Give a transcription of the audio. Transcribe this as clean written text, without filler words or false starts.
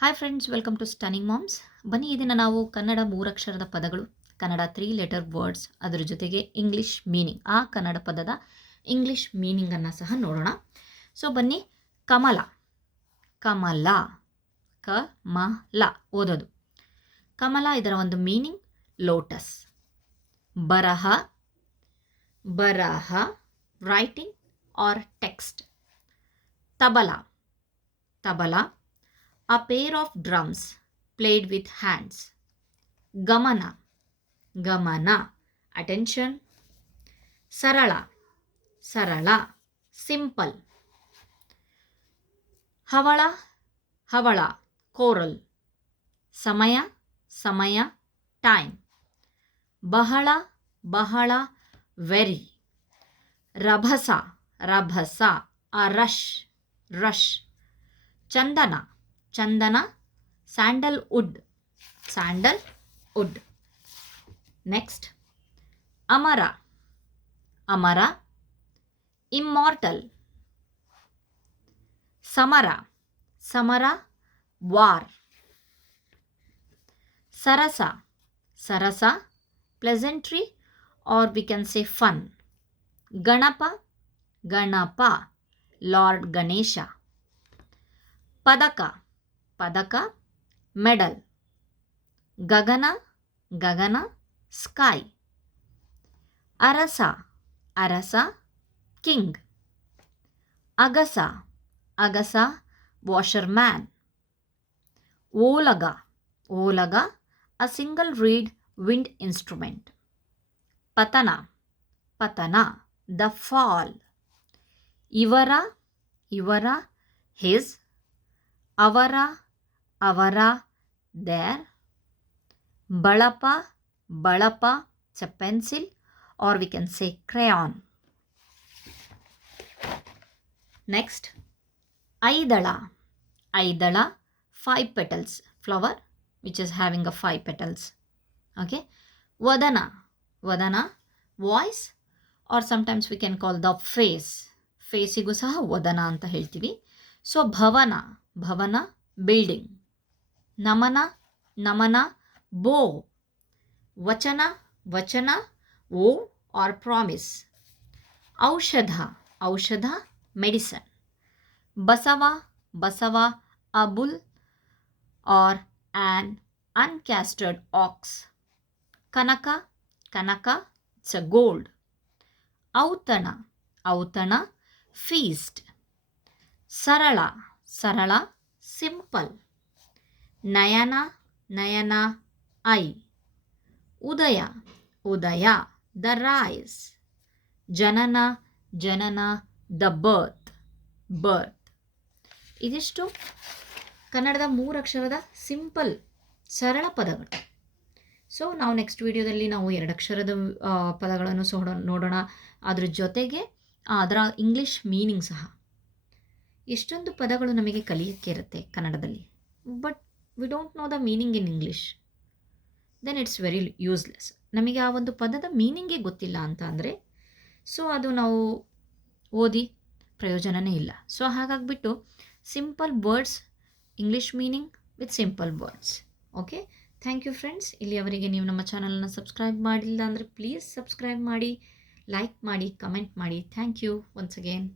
Hi friends, welcome to stunning moms. ಬನ್ನಿ, ಈ ದಿನ ನಾವು ಕನ್ನಡ 3 ಅಕ್ಷರದ ಪದಗಳು, ಕನ್ನಡ 3 ಲೆಟರ್ ವರ್ಡ್ಸ್, ಅದರ ಜೊತೆಗೆ ಇಂಗ್ಲೀಷ್ ಮೀನಿಂಗ್, ಆ ಕನ್ನಡ ಪದದ ಇಂಗ್ಲೀಷ್ ಮೀನಿಂಗನ್ನು ಸಹ ನೋಡೋಣ. ಸೊ ಬನ್ನಿ, ಕಮಲ. ಕಮಲ, ಕಮಲ ಓದೋದು. ಕಮಲ, ಇದರ ಒಂದು ಮೀನಿಂಗ್ ಲೋಟಸ್. ಬರಹ, ಬರಹ writing or text. Tabla, tabla a pair of drums played with hands. Gamana, gamana attention. Sarala, sarala simple. Havala, havala choral. Samaya, samaya time. Bahala, bahala very. Rabhasa, rabhasa a rush, rush. Chandana, ಚಂದನ sandalwood, sandalwood. Next ಅಮರ, ಅಮರ immortal. ಸಮರ, ಸಮರ war. ಸರಸ, ಸರಸ pleasantry or we can say fun. Ganapa, Ganapa lord Ganesha. ಪದಕ, ಪದಕ medal. ಗಗನ, ಗಗನ ಸ್ಕೈ. ಅರಸ, ಅರಸ ಕಿಂಗ್. ಅಗಸ, ಅಗಸ ವಾಷರ್ ಮ್ಯಾನ್. ಓಲಗ, ಓಲಗ a single reed wind instrument. ಪತನ, ಪತನ ದ ಫಾಲ್. ಇವರ, ಇವರ ಹಿಸ್. ಅವರ, ಅವರ ದೇರ್. ಬಳಪ, ಬಳಪ it's a pencil or we can say crayon. Next ಐದಳ, ಐದಳ 5 petals flower which is having a 5 petals. Okay. ವದನ, ವದನ voice or sometimes we can call the face. ಫೇಸಿಗೂ ಸಹ ವದನ ಅಂತ ಹೇಳ್ತೀವಿ. ಸೊ ಭವನ, ಭವನ ಬಿಲ್ಡಿಂಗ್. ನಮನ, ನಮನ ಬೋ. ವಚನ, ವಚನ ಓ ಆರ್ ಪ್ರಾಮಿಸ್. ಔಷಧ, ಔಷಧ ಮೆಡಿಸನ್. ಬಸವ, ಬಸವ a bull or an uncastrated ox. ಕನಕ, ಕನಕ ಇಟ್ಸ್ ಅ ಗೋಲ್ಡ್. ಔತಣ, ಔತಣ ಫೀಸ್ಟ್. ಸರಳ, ಸರಳ ಸಿಂಪಲ್. ನಯನ, ನಯನ ಐ. ಉದಯ, ಉದಯ ದ ರೈಸ್. ಜನನ, ಜನನ ದ ಬರ್ತ್, ಬರ್ತ್. ಇದಿಷ್ಟು ಕನ್ನಡದ 3 ಅಕ್ಷರದ ಸಿಂಪಲ್ ಸರಳ ಪದಗಳು. ಸೊ ನಾವು ನೆಕ್ಸ್ಟ್ ವಿಡಿಯೋದಲ್ಲಿ ನಾವು 2 ಅಕ್ಷರದ ಪದಗಳನ್ನು ಸಹ ನೋಡೋಣ. ಅದ್ರ ಜೊತೆಗೆ ಅದರ ಇಂಗ್ಲೀಷ್ ಮೀನಿಂಗ್ ಸಹ. ಎಷ್ಟೊಂದು ಪದಗಳು ನಮಗೆ ಕಲಿಯೋಕ್ಕೆ ಇರುತ್ತೆ ಕನ್ನಡದಲ್ಲಿ, but we don't know the meaning in English, then it's very useless. ನಮಗೆ ಆ ಒಂದು ಪದದ ಮೀನಿಂಗೇ ಗೊತ್ತಿಲ್ಲ ಅಂತ ಅಂದರೆ ಸೊ ಅದು ನಾವು ಓದಿ ಪ್ರಯೋಜನವೇ ಇಲ್ಲ. ಸೊ ಹಾಗಾಗಿಬಿಟ್ಟು simple words, English meaning with simple words. Okay, thank you friends. ಇಲ್ಲಿಯವರೆಗೆ ನೀವು ನಮ್ಮ ಚಾನಲನ್ನು ಸಬ್ಸ್ಕ್ರೈಬ್ ಮಾಡಿಲ್ಲ ಅಂದರೆ ಪ್ಲೀಸ್ ಸಬ್ಸ್ಕ್ರೈಬ್ ಮಾಡಿ, ಲೈಕ್ ಮಾಡಿ, ಕಮೆಂಟ್ ಮಾಡಿ. Thank you once again.